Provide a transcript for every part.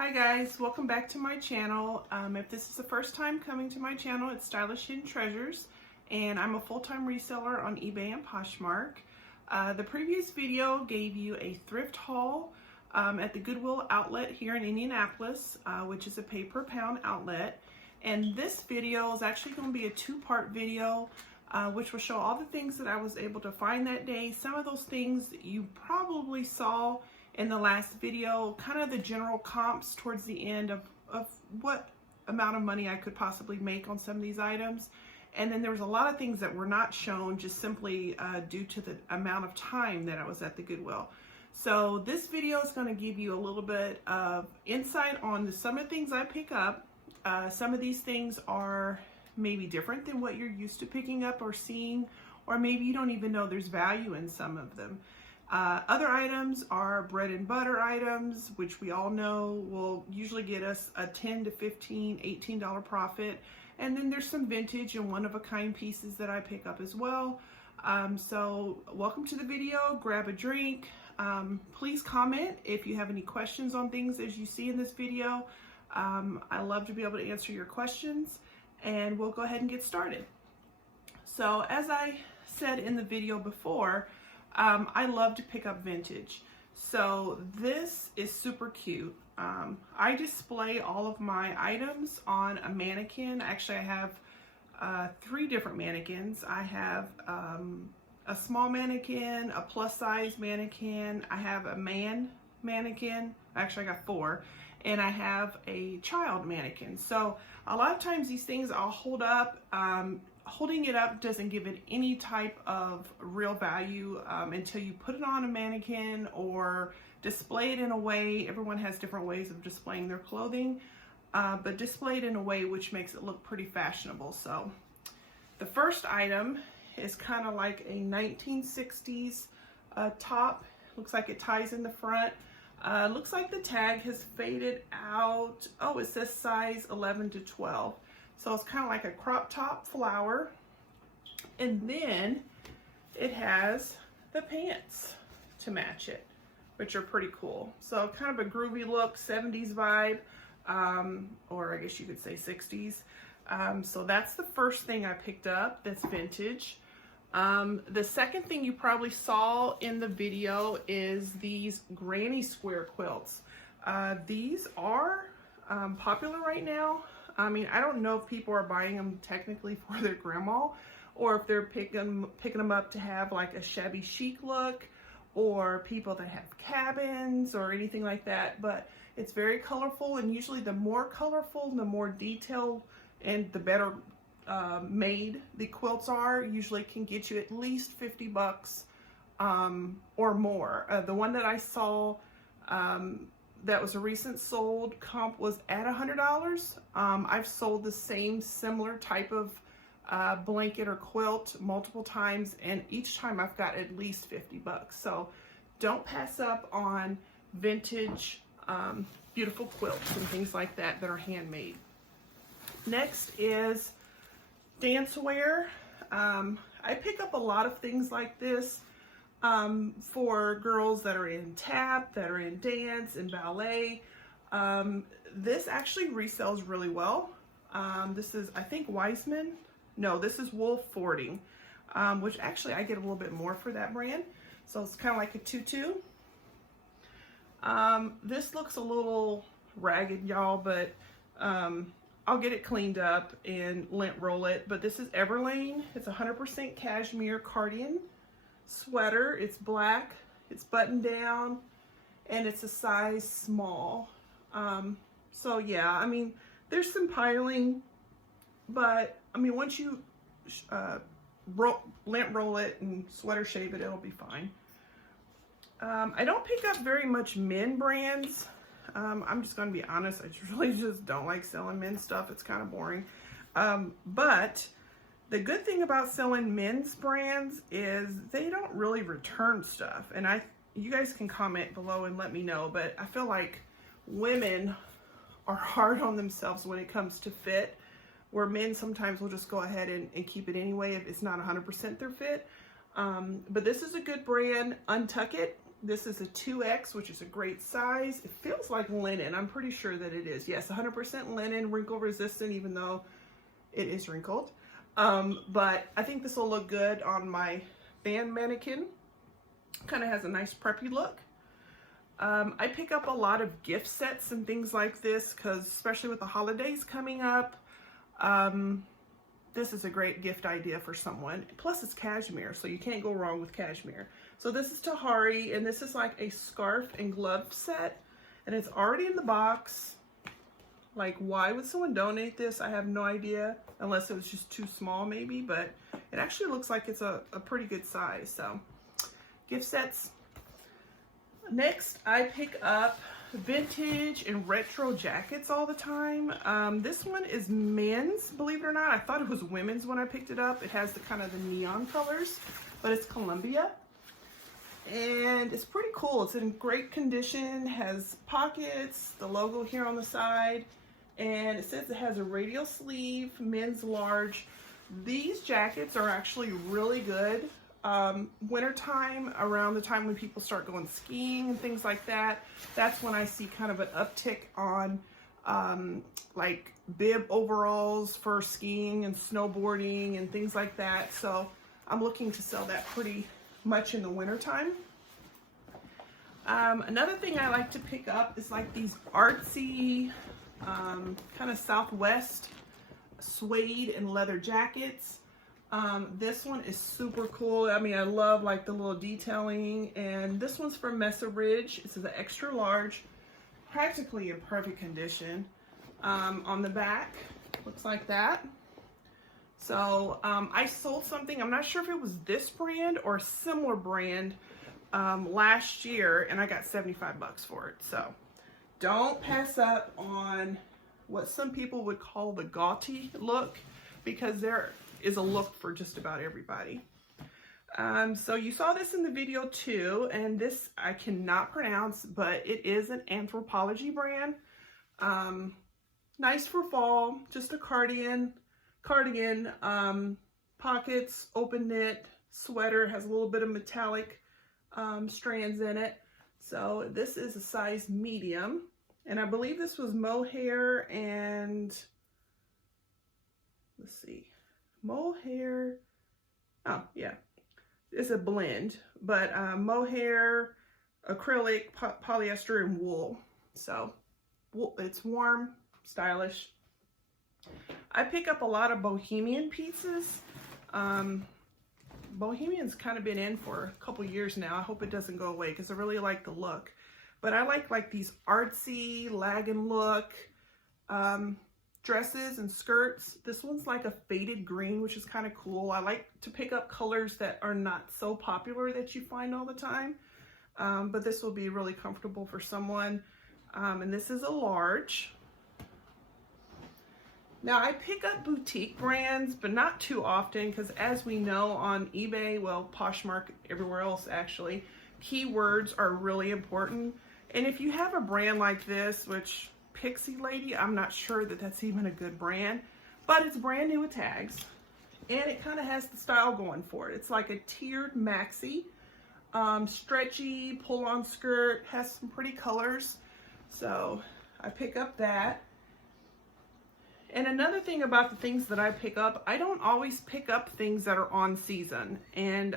Hi guys, welcome back to my channel. If this is the first time coming to my channel, it's Stylish Hidden Treasures, and I'm a full-time reseller on eBay and Poshmark. The previous video gave you a thrift haul at the Goodwill outlet here in Indianapolis, which is a pay-per-pound outlet. And this video is actually going to be a two-part video, which will show all the things that I was able to find that day. Some of those things you probably saw in the last video, kind of the general comps towards the end of what amount of money I could possibly make on some of these items. And then there was a lot of things that were not shown just simply due to the amount of time that I was at the Goodwill. So this video is going to give you a little bit of insight on some of the things I pick up. Some of these things are maybe different than what you're used to picking up or seeing, or maybe you don't even know there's value in some of them. Other items are bread and butter items, which we all know will usually get us a $10 to $15, $18 profit. And then there's some vintage and one-of-a-kind pieces that I pick up as well. So welcome to the video. Grab a drink. Please comment if you have any questions on things as you see in this video. I love to be able to answer your questions, and we'll go ahead and get started. So as I said in the video before, I love to pick up vintage. So this is super cute. I display all of my items on a mannequin. Actually, I have 3 different mannequins. I have a small mannequin, a plus size mannequin, I have a man mannequin. Actually, I got 4. And I have a child mannequin. So a lot of times these things I'll hold up. Holding it up doesn't give it any type of real value until you put it on a mannequin or display it in a way. Everyone has different ways of displaying their clothing, but display it in a way which makes it look pretty fashionable. So the first item is kind of like a 1960s top. Looks like it ties in the front. Looks like the tag has faded out. Oh, it says size 11 to 12. So it's kind of like a crop top flower. And then it has the pants to match it, which are pretty cool. So kind of a groovy look, 70s vibe, or I guess you could say 60s. So that's the first thing I picked up that's vintage. The second thing you probably saw in the video is these granny square quilts. These are popular right now. I mean, I don't know if people are buying them technically for their grandma, or if they're picking them up to have like a shabby chic look, or people that have cabins or anything like that. But it's very colorful, and usually the more colorful, the more detailed, and the better made the quilts are. Usually can get you at least 50 bucks or more. The one that I saw that was a recent sold comp was at $100. I've sold the same similar type of blanket or quilt multiple times, and each time I've got at least 50 bucks. So don't pass up on vintage beautiful quilts and things like that that are handmade. Next is dancewear. I pick up a lot of things like this for girls that are in tap, that are in dance and ballet. This actually resells really well. This is, I think, Wiseman. No, this is Wolf 40, which actually I get a little bit more for that brand. So it's kind of like a tutu. This looks a little ragged, y'all, but I'll get it cleaned up and lint roll it. But this is Everlane. It's 100% cashmere cardigan sweater. It's black, it's buttoned down, and it's a size small. So yeah, I mean, there's some piling, but I mean, once you lint roll it and sweater shave it, it'll be fine. I don't pick up very much men brands. I'm just going to be honest, I really just don't like selling men's stuff. It's kind of boring. But the good thing about selling men's brands is they don't really return stuff. And you guys can comment below and let me know, but I feel like women are hard on themselves when it comes to fit, where men sometimes will just go ahead and keep it anyway if it's not 100% their fit. But this is a good brand. Untuck It This is a 2X, which is a great size. It feels like linen. I'm pretty sure that it is. Yes, 100% linen, wrinkle resistant, even though it is wrinkled. But I think this will look good on my band mannequin. Kind of has a nice preppy look. I pick up a lot of gift sets and things like this because especially with the holidays coming up, this is a great gift idea for someone. Plus it's cashmere, so you can't go wrong with cashmere. So this is Tahari, and this is like a scarf and glove set, and it's already in the box. Like, why would someone donate this? I have no idea, unless it was just too small maybe, but it actually looks like it's a pretty good size. So gift sets. Next, I pick up vintage and retro jackets all the time. This one is men's, believe it or not. I thought it was women's when I picked it up. It has the kind of the neon colors, but it's Columbia. And it's pretty cool. It's in great condition, has pockets, the logo here on the side, and it says it has a radial sleeve, men's large. These jackets are actually really good. Wintertime, around the time when people start going skiing and things like that, that's when I see kind of an uptick on like bib overalls for skiing and snowboarding and things like that. So I'm looking to sell that pretty much in the wintertime. Another thing I like to pick up is like these artsy kind of Southwest suede and leather jackets. This one is super cool. I mean, I love like the little detailing, and this one's from Mesa Ridge. This is an extra large, practically in perfect condition. On the back, looks like that. So I sold something, I'm not sure if it was this brand or a similar brand last year, and I got 75 bucks for it. So don't pass up on what some people would call the gaudy look, because there is a look for just about everybody. So you saw this in the video too, and this I cannot pronounce, but it is an Anthropology brand. Nice for fall, just a cardigan, pockets, open knit, sweater, has a little bit of metallic strands in it. So this is a size medium, and I believe this was mohair and, let's see, mohair, oh yeah, it's a blend, but mohair, acrylic, polyester, and wool. So it's warm, stylish. I pick up a lot of bohemian pieces. Bohemian's kind of been in for a couple years now. I hope it doesn't go away because I really like the look. But I like these artsy, lagging look dresses and skirts. This one's like a faded green, which is kind of cool. I like to pick up colors that are not so popular that you find all the time. But this will be really comfortable for someone. And this is a large. Now I pick up boutique brands, but not too often, because as we know on eBay, well, Poshmark, everywhere else actually, keywords are really important. And if you have a brand like this, which Pixie Lady, I'm not sure that that's even a good brand, but it's brand new with tags, and it kind of has the style going for it. It's like a tiered maxi, stretchy pull-on skirt, has some pretty colors, so I pick up that. And another thing about the things that I pick up, I don't always pick up things that are on season. And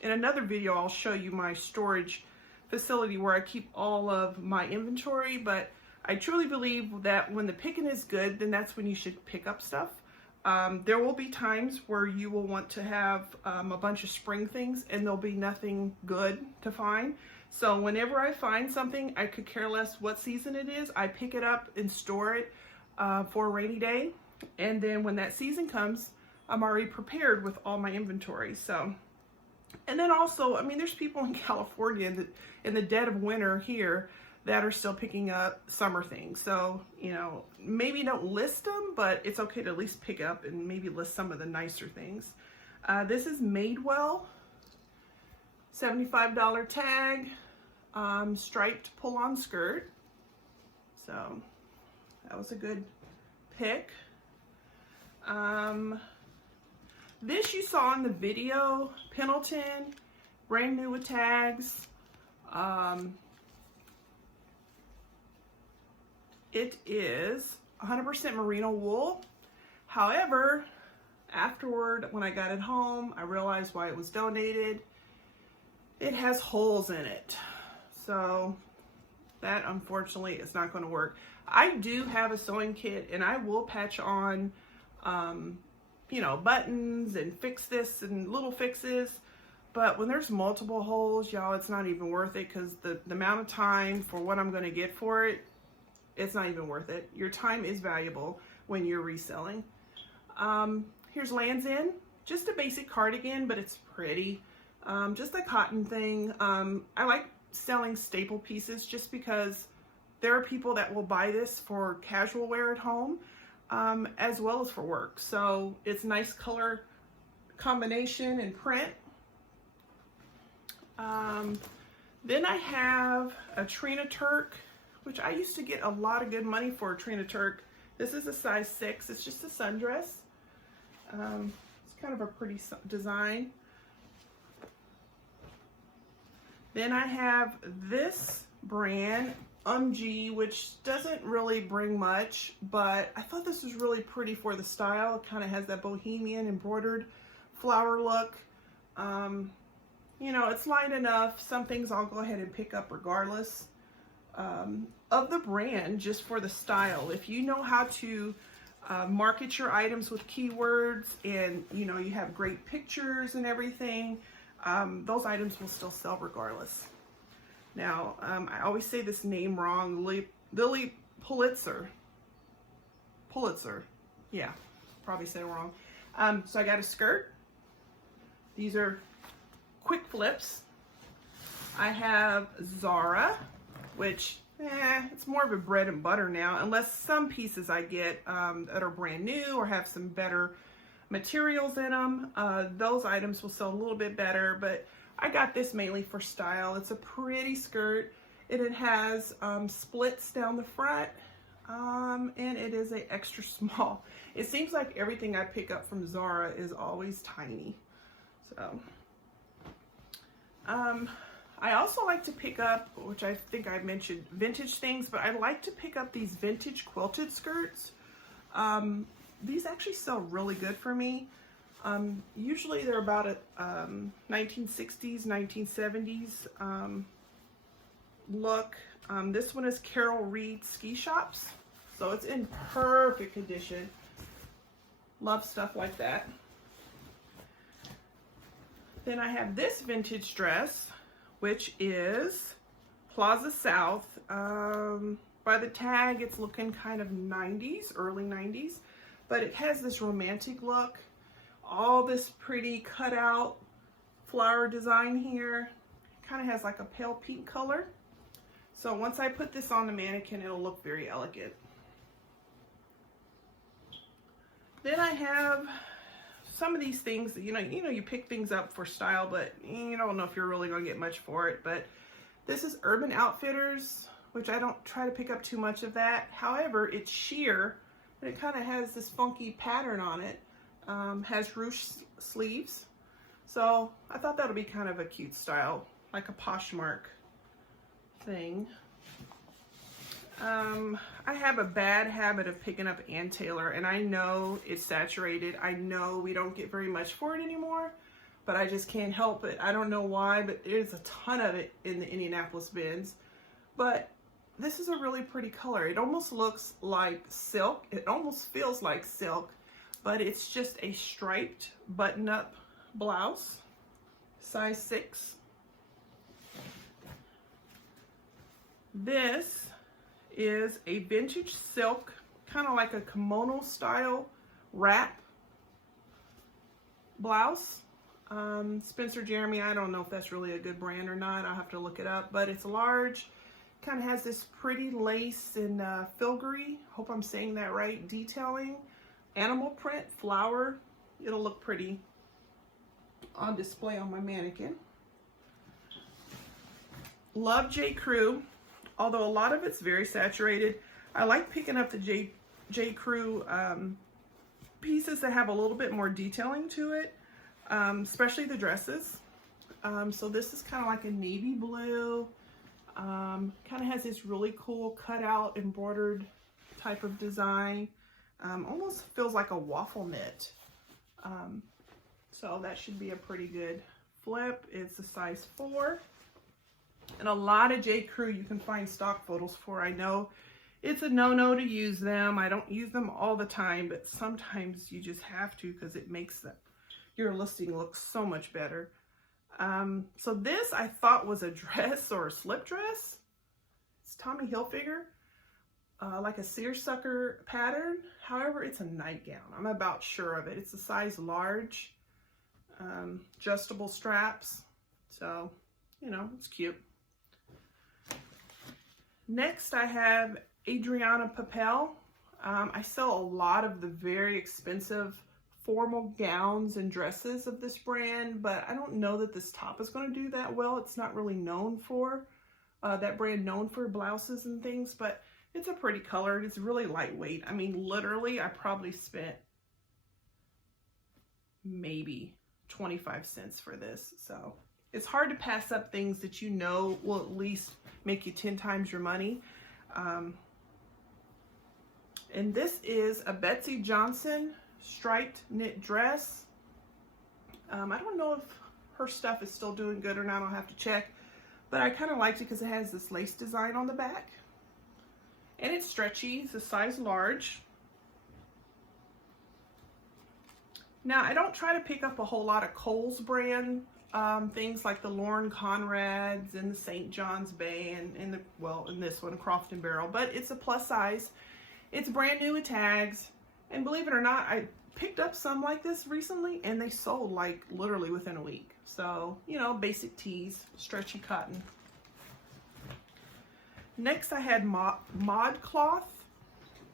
in another video, I'll show you my storage facility where I keep all of my inventory, but I truly believe that when the picking is good, then that's when you should pick up stuff. There will be times where you will want to have a bunch of spring things, and there'll be nothing good to find. So whenever I find something, I could care less what season it is, I pick it up and store it for a rainy day, and then when that season comes, I'm already prepared with all my inventory. So, and then also, I mean, there's people in California that in the dead of winter here that are still picking up summer things. So, you know, maybe don't list them, but it's okay to at least pick up and maybe list some of the nicer things. This is Madewell, $75 tag, striped pull-on skirt. So that was a good pick. This you saw in the video, Pendleton, brand new with tags. It is 100% merino wool. However, afterward, when I got it home, I realized why it was donated. It has holes in it. So that unfortunately is not going to work. I do have a sewing kit and I will patch on, you know, buttons and fix this and little fixes. But when there's multiple holes, y'all, it's not even worth it, because the amount of time for what I'm going to get for it, it's not even worth it. Your time is valuable when you're reselling. Here's Lands' End, just a basic cardigan, but it's pretty. Just a cotton thing. I like selling staple pieces just because there are people that will buy this for casual wear at home, as well as for work. So it's nice color combination and print. Then I have a Trina Turk, which I used to get a lot of good money for. A Trina Turk. This is a size 6. It's just a sundress. It's kind of a pretty design. Then I have this brand, which doesn't really bring much, but I thought this was really pretty for the style. It kind of has that bohemian embroidered flower look. You know, it's light enough. Some things I'll go ahead and pick up regardless of the brand, just for the style. If you know how to market your items with keywords, and you know you have great pictures and everything, those items will still sell regardless. Now, I always say this name wrong, Lily Pulitzer. Yeah, probably said it wrong. So I got a skirt. These are quick flips. I have Zara, which it's more of a bread and butter now, unless some pieces I get that are brand new or have some better materials in them. Those items will sell a little bit better, but I got this mainly for style. It's a pretty skirt, and it has splits down the front, and it is a extra small. It seems like everything I pick up from Zara is always tiny. So I also like to pick up, which I think I mentioned, vintage things, but I like to pick up these vintage quilted skirts. These actually sell really good for me. Usually they're about a 1960s, 1970s look. This one is Carol Reed Ski Shops, so it's in perfect condition. Love stuff like that. Then I have this vintage dress, which is Plaza South. By the tag, it's looking kind of 90s, early 90s, but it has this romantic look. All this pretty cutout flower design here. Kind of has like a pale pink color. So once I put this on the mannequin, it'll look very elegant. Then I have some of these things that, you know, you pick things up for style, but you don't know if you're really going to get much for it. But this is Urban Outfitters, which I don't try to pick up too much of that. However, it's sheer, and it kind of has this funky pattern on it. Has ruched sleeves. So I thought that would be kind of a cute style, like a Poshmark thing. I have a bad habit of picking up Ann Taylor, and I know it's saturated. I know we don't get very much for it anymore, but I just can't help it. I don't know why, but there's a ton of it in the Indianapolis bins. But this is a really pretty color. It almost looks like silk. It almost feels like silk, but it's just a striped button-up blouse, size 6. This is a vintage silk, kind of like a kimono style wrap blouse. Spencer Jeremy, I don't know if that's really a good brand or not. I'll have to look it up, but it's large. Kind of has this pretty lace and filigree, hope I'm saying that right, detailing, animal print, flower. It'll look pretty on display on my mannequin. Love J. Crew, although a lot of it's very saturated. I like picking up the J. Crew pieces that have a little bit more detailing to it, especially the dresses. So this is kind of like a navy blue. Kind of has this really cool cutout embroidered type of design. Almost feels like a waffle knit. So that should be a pretty good flip. It's a size 4. And a lot of J. Crew you can find stock photos for. I know it's a no-no to use them. I don't use them all the time, but sometimes you just have to because it makes your listing look so much better. So this I thought was a dress or a slip dress. It's Tommy Hilfiger, like a seersucker pattern. However, it's a nightgown. I'm about sure of it. It's a size large, adjustable straps. So, you know, it's cute. Next, I have Adriana Papel. I sell a lot of the very expensive formal gowns and dresses of this brand, but I don't know that this top is going to do that well. It's not really known for, that brand known for blouses and things, but it's a pretty color. It's really lightweight. I mean, literally, I probably spent maybe 25 cents for this. So it's hard to pass up things that you know will at least make you 10 times your money. And this is a Betsy Johnson striped knit dress. I don't know if her stuff is still doing good or not. I'll have to check. But I kind of liked it because it has this lace design on the back. And it's stretchy. It's a size large. Now, I don't try to pick up a whole lot of Kohl's brand things like the Lauren Conrads and the St. John's Bay and the, well, in this one, Croft and Barrel. But it's a plus size. It's brand new with tags. And believe it or not, I picked up some like this recently and they sold like literally within a week. So, you know, basic tees, stretchy cotton. Next, I had mod cloth.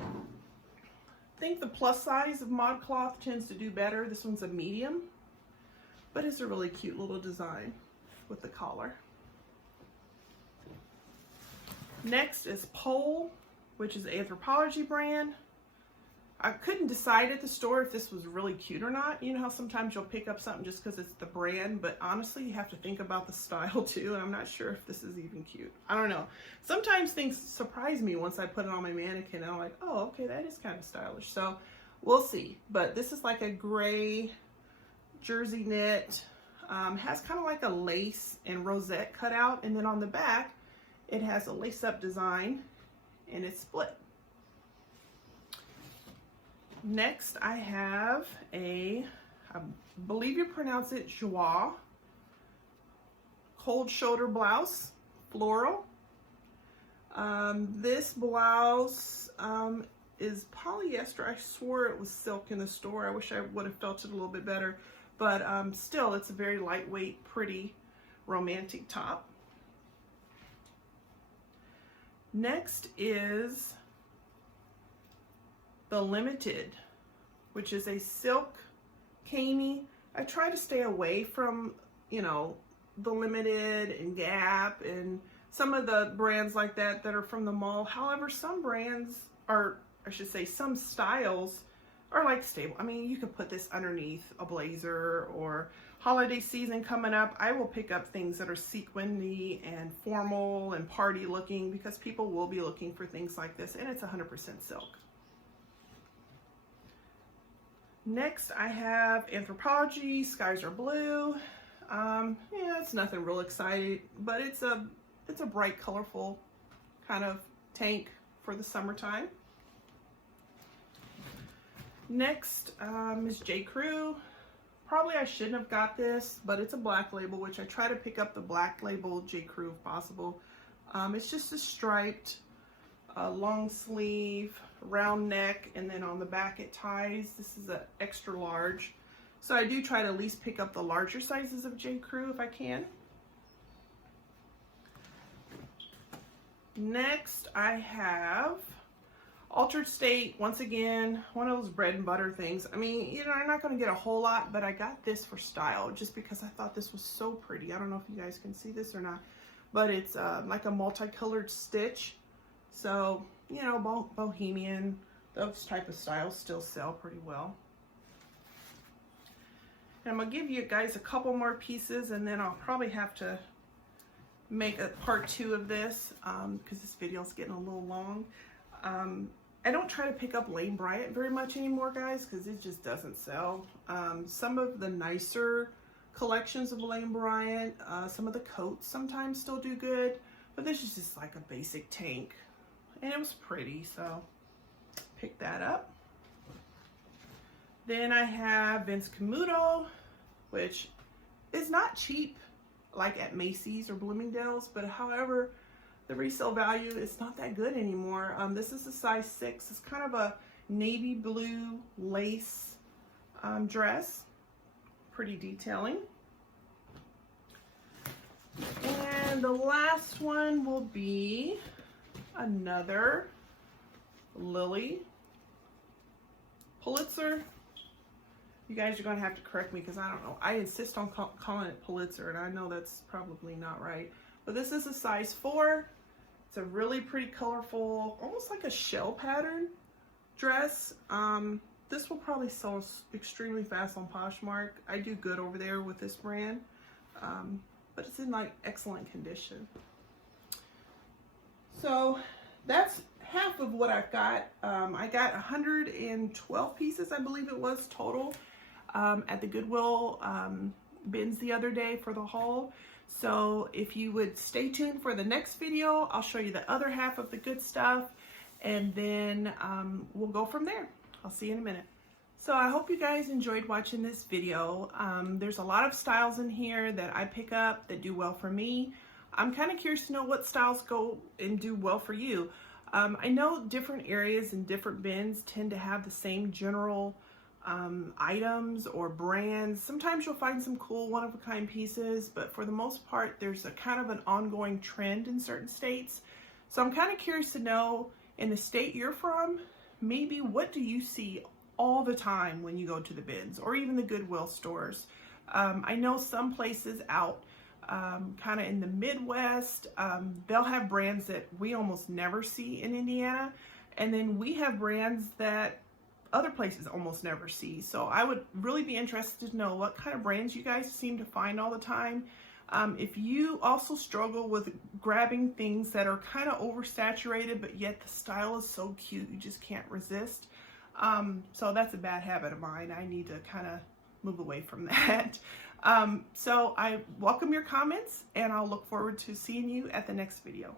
I think the plus size of mod cloth tends to do better. This one's a medium, but it's a really cute little design with the collar. Next is Pole, which is an Anthropology brand. I couldn't decide at the store if this was really cute or not. You know how sometimes you'll pick up something just because it's the brand, but honestly, you have to think about the style too, and I'm not sure if this is even cute. I don't know. Sometimes things surprise me once I put it on my mannequin, and I'm like, oh, okay, that is kind of stylish. So we'll see. But this is like a gray jersey knit. Has kind of like a lace and rosette cutout, and then on the back, it has a lace-up design, and it's split. Next, I have I believe you pronounce it joie, cold shoulder blouse, floral. This blouse is polyester. I swore it was silk in the store. I wish I would have felt it a little bit better, but still, it's a very lightweight, pretty, romantic top. Next is the Limited, which is a silk cami. I try to stay away from, you know, the Limited and Gap and some of the brands like that are from the mall. However, some brands are, I should say, some styles are like stable. I mean, you could put this underneath a blazer, or holiday season coming up, I will pick up things that are sequiny and formal and party looking because people will be looking for things like this, and it's 100% silk. Next, I have Anthropology, Skies Are Blue. Yeah, it's nothing real exciting, but it's a bright, colorful kind of tank for the summertime. Next is J. Crew. Probably I shouldn't have got this, but it's a black label, which I try to pick up the black label J. Crew if possible. It's just a striped long sleeve, round neck, and then on the back it ties. This is an extra large. So I do try to at least pick up the larger sizes of J. Crew if I can. Next, I have Altered State. Once again, one of those bread and butter things. I mean, you know, I'm not going to get a whole lot, but I got this for style just because I thought this was so pretty. I don't know if you guys can see this or not, but it's like a multicolored stitch. So, you know, bohemian, those type of styles still sell pretty well. And I'm going to give you guys a couple more pieces, and then I'll probably have to make a part 2 of this because this video is getting a little long. I don't try to pick up Lane Bryant very much anymore, guys, because it just doesn't sell. Some of the nicer collections of Lane Bryant, some of the coats sometimes still do good, but this is just like a basic tank, and it was pretty, so pick that up. Then I have Vince Camuto, which is not cheap like at Macy's or Bloomingdale's, but however, the resale value is not that good anymore. This is a size 6. It's kind of a navy blue lace dress. Pretty detailing. And the last one will be another Lily Pulitzer. You guys are going to have to correct me because I don't know. I insist on calling it Pulitzer, and I know that's probably not right. But this is a size 4. It's a really pretty colorful, almost like a shell pattern dress. This will probably sell extremely fast on Poshmark. I do good over there with this brand, but it's in like excellent condition. So that's half of what I've got. I got 112 pieces, I believe it was, total at the Goodwill bins the other day for the haul. So if you would stay tuned for the next video, I'll show you the other half of the good stuff, and then we'll go from there. I'll see you in a minute. So I hope you guys enjoyed watching this video. There's a lot of styles in here that I pick up that do well for me. I'm kind of curious to know what styles go and do well for you. I know different areas and different bins tend to have the same general items or brands. Sometimes you'll find some cool one-of-a-kind pieces, but for the most part, there's a kind of an ongoing trend in certain states. So I'm kind of curious to know, in the state you're from, maybe what do you see all the time when you go to the bins or even the Goodwill stores? I know some places out kind of in the Midwest, they'll have brands that we almost never see in Indiana, and then we have brands that other places almost never see. So I would really be interested to know what kind of brands you guys seem to find all the time. If you also struggle with grabbing things that are kind of oversaturated, but yet the style is so cute, you just can't resist. So that's a bad habit of mine. I need to kind of move away from that. So I welcome your comments, and I'll look forward to seeing you at the next video.